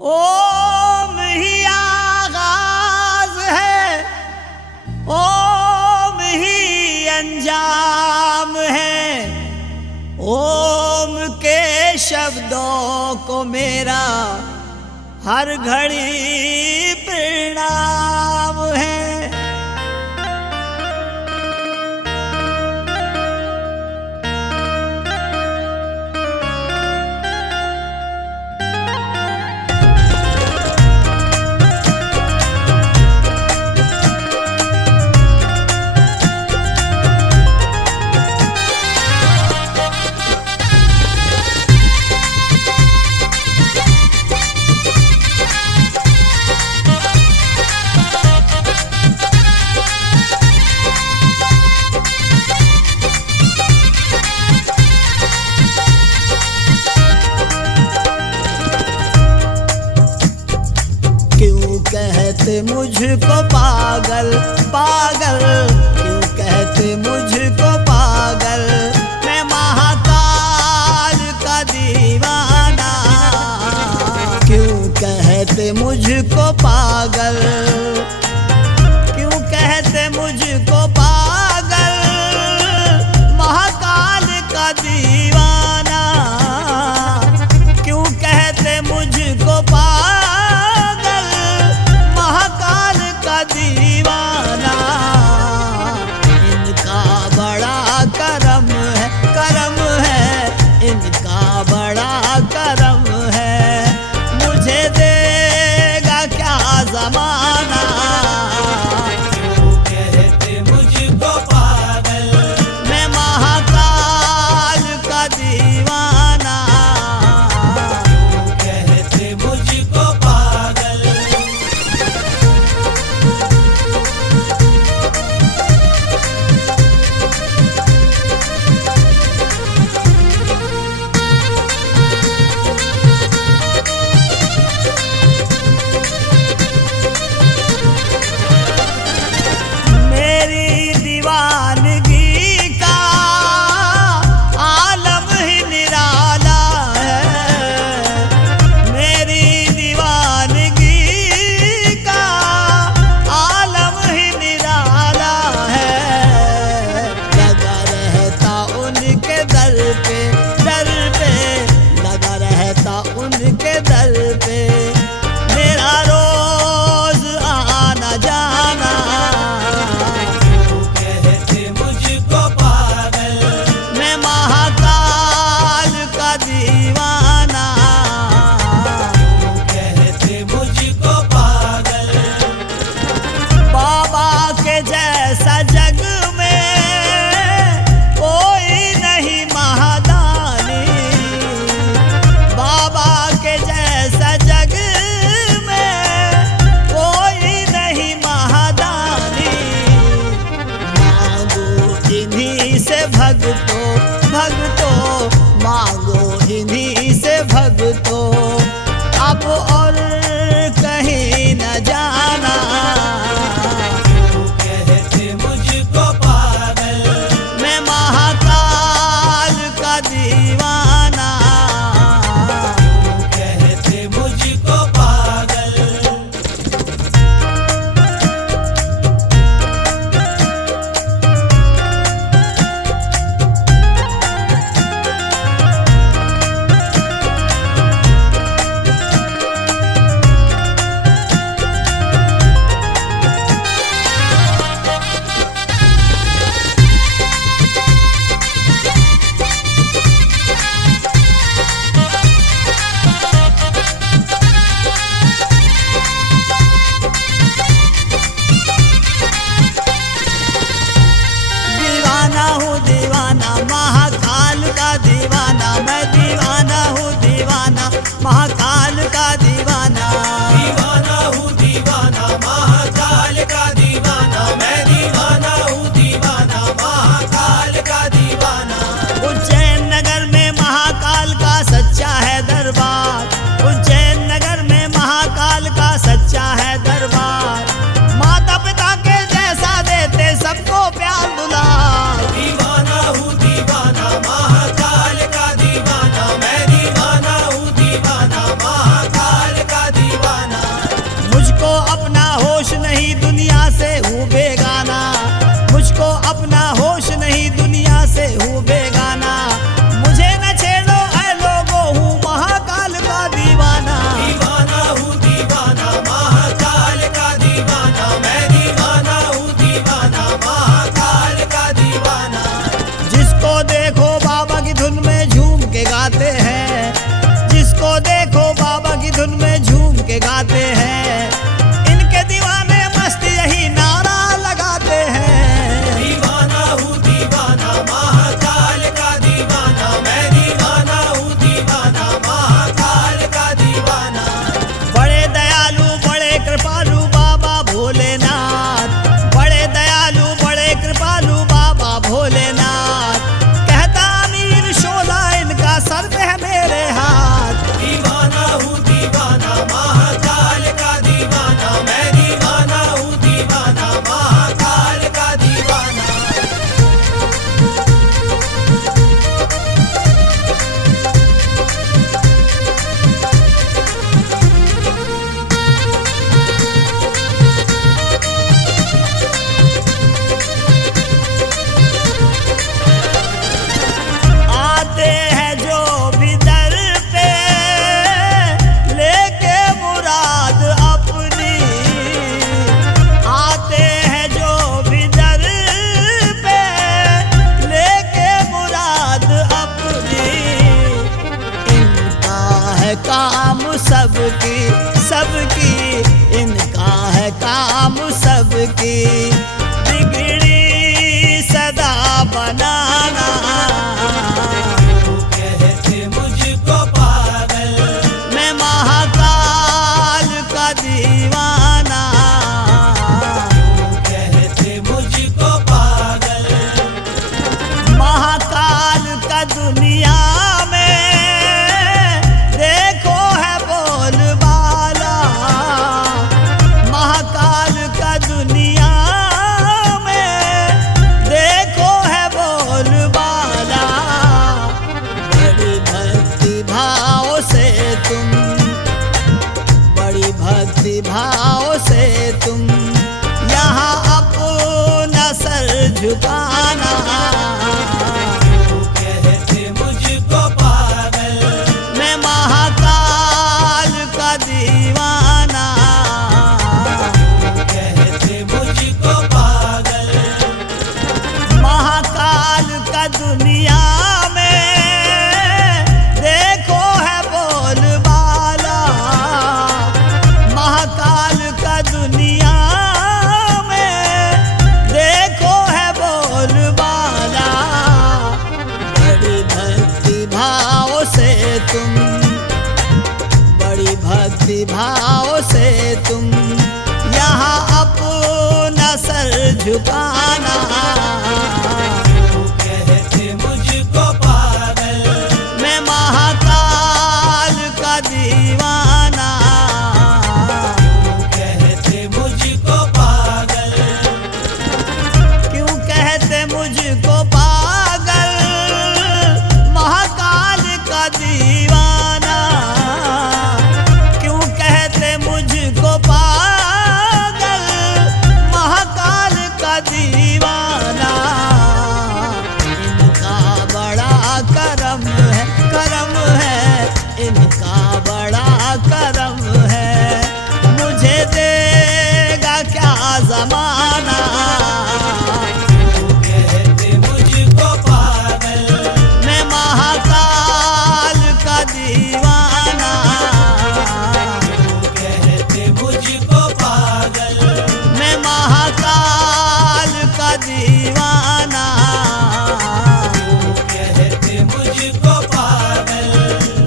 ओम ही आगाज है, ओम ही अंजाम है। ओम के शब्दों को मेरा हर घड़ी प्रणाम है। कहते मुझको पागल पागल, क्यों कहते मुझको पागल। मैं महाकाल का दीवाना, क्यों कहते मुझको पागल, क्यों कहते मुझको पागल। महाकाल का दीवाना, क्यों कहते मुझको पागल। दीवाना इनका बड़ा करम है, करम है इनका बड़ा करम है। मुझे देगा क्या ज़माना, क्यों कहते मुझको पागल। मैं महाकाल का दीवाना, क्यों कहते मुझको पागल। उनके दर पे मेरा रोज आना जाना। क्यों कहते मुझको पागल। मैं महाकाल का दीवाना, क्यों कहते मुझको पागल। बाबा के जैसा जग में कोई नहीं महादानी, बाबा के जैसा जग सबकी, इनका है काम सबकी, बिगड़ी सदा बनाना। क्यों कहते मुझको पागल, मैं महाकाल का दीवाना। क्यों कहते मुझको पागल, महाकाल का दुनिया में देखो है बोलबाला। महाकाल का दुनिया में देखो है बोलबाला। बड़ी भक्ति भाव से तुम, बड़ी भक्ति भाव से तुम यहाँ अपना सर झुकाना। क्यों कहते मुझको पागल, मैं महाकाल का दीवाना। क्यों कहते मुझको पागल, महाकाल का दुनिया में देखो है बोलबाला। महाकाल का दुनिया में देखो है बोलबाला। बड़ी भक्ति भाव से तुम, बड़ी भक्ति भाव से तुम यहाँ अपना सर झुकाना। क्यों कहते मुझको पागल, मैं महाकाल का दीवाना। कहते मुझको पागल, क्यों कहते मुझको पागल, महाकाल का दीवाना। क्यों कहते मुझको पागल, महाकाल का दीवाना। इनका बड़ा करम है, करम है, इनका बड़ा करम है। मुझे देगा क्या जमाना। कहते मुझको पागल, मैं महाकाल का दीवाना। कहते मुझको पागल, मैं महाकाल का दीवाना। कहते मुझको पागल,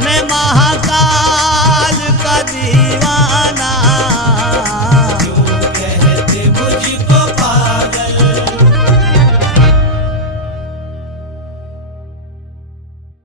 मैं महाकाल का दीवाना।